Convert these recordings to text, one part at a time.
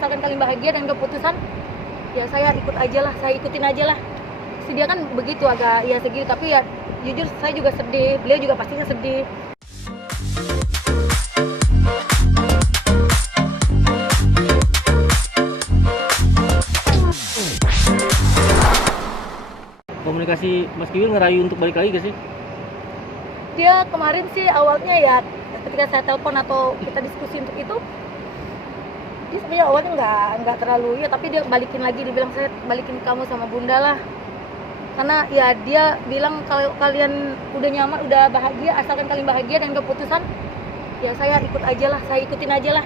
asalkan kalian bahagia dan keputusan ya saya ikut aja lah, saya ikutin aja lah. Si dia kan begitu agak ya segitu, tapi ya jujur saya juga sedih, beliau juga pastinya sedih. Komunikasi Mas Kiwil ngerayu untuk balik lagi gak sih? Dia kemarin sih awalnya ya ketika saya telepon atau kita diskusi untuk itu, dia sebenarnya awalnya nggak terlalu ya, tapi dia balikin lagi, dia bilang saya balikin kamu sama bunda lah, karena ya dia bilang kalau kalian udah nyaman, udah bahagia, asalkan kalian bahagia dan keputusan ya saya ikut aja lah, saya ikutin aja lah.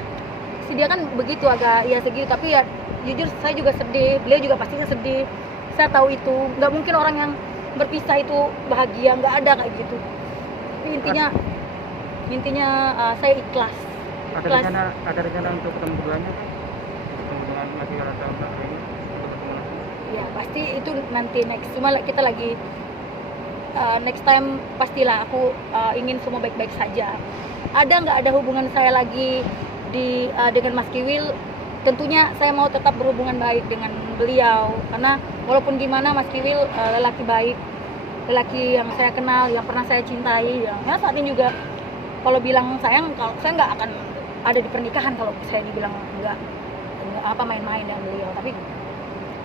Si dia kan begitu agak ya segitu, tapi ya jujur saya juga sedih, beliau juga pastinya sedih. Saya tahu itu nggak mungkin orang yang berpisah itu bahagia, nggak ada kayak gitu. Tapi intinya saya ikhlas. Ada rencana untuk ketemu keduanya, ketemu dengan Mas Kiwil atau Mbak Reni untuk ketemu lagi? Ya pasti itu nanti next, cuma kita lagi next time pastilah aku ingin semua baik-baik saja. Ada nggak ada hubungan saya lagi dengan Mas Kiwil, tentunya saya mau tetap berhubungan baik dengan beliau, karena walaupun gimana Mas Kiwil lelaki baik, lelaki yang saya kenal, yang pernah saya cintai, yang ya saat ini juga kalau bilang sayang, kalau saya nggak akan ada di pernikahan kalau saya dibilang nggak apa main-main dengan beliau, tapi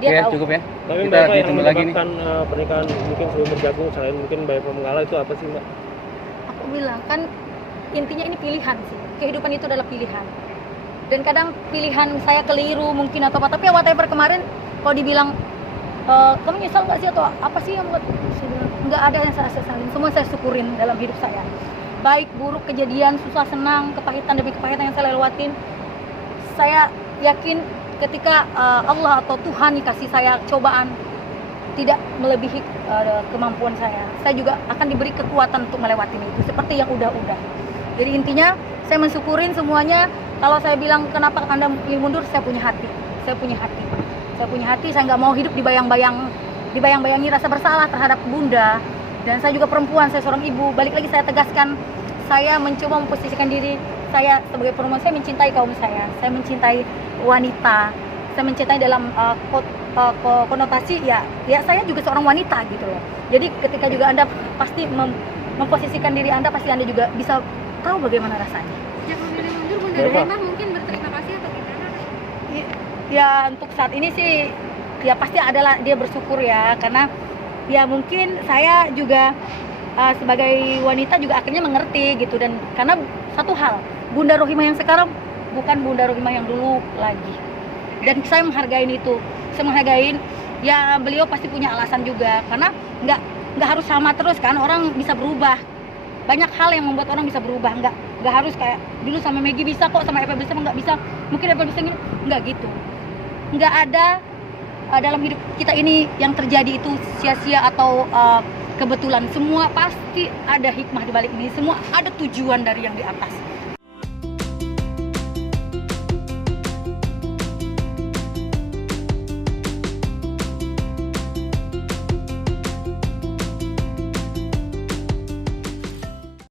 dia tahu. Cukup ya. Tapi Kita Mbak, yang ditunggu lagi nih. menyebabkan pernikahan mungkin sebelum bergabung selain mungkin Bapak Pemenggala itu apa sih Mbak? Aku bilang kan intinya ini pilihan sih, kehidupan itu adalah pilihan, dan kadang pilihan saya keliru mungkin atau apa, tapi whatever kemarin kalau dibilang kamu nyesal nggak sih atau apa sih yang buat, nggak ada yang saya sesalin, semua saya syukurin dalam hidup saya, baik buruk, kejadian, susah senang, kepahitan demi kepahitan yang saya lewatin. Saya yakin ketika Allah atau Tuhan kasih saya cobaan tidak melebihi kemampuan saya juga akan diberi kekuatan untuk melewati itu seperti yang udah. Jadi intinya saya mensyukurin semuanya. Kalau saya bilang kenapa Anda pilih mundur, saya punya hati, saya nggak mau hidup dibayang-bayangi rasa bersalah terhadap bunda, dan saya juga perempuan, saya seorang ibu. Balik lagi saya tegaskan, saya mencoba memposisikan diri saya sebagai perempuan, saya mencintai kaum saya mencintai wanita, saya mencintai dalam konotasi ya saya juga seorang wanita gitu loh. Jadi ketika juga Anda pasti memposisikan diri Anda, pasti Anda juga bisa tahu bagaimana rasanya. Sejak memilih mundur, Bunda Rema mungkin berterima kasih atau gimana? Ya untuk saat ini sih ya pasti adalah dia bersyukur ya, karena ya mungkin saya juga sebagai wanita juga akhirnya mengerti gitu, dan karena satu hal, Bunda Rohimah yang sekarang bukan Bunda Rohimah yang dulu lagi, dan saya menghargai itu, ya beliau pasti punya alasan juga, karena nggak harus sama terus kan, orang bisa berubah, banyak hal yang membuat orang bisa berubah, nggak harus kayak dulu sama Maggie bisa kok, sama Eva bisa nggak bisa, mungkin Eva bisa nggak gitu, nggak ada dalam hidup kita ini yang terjadi itu sia-sia atau kebetulan, semua pasti ada hikmah di balik ini, semua ada tujuan dari yang di atas.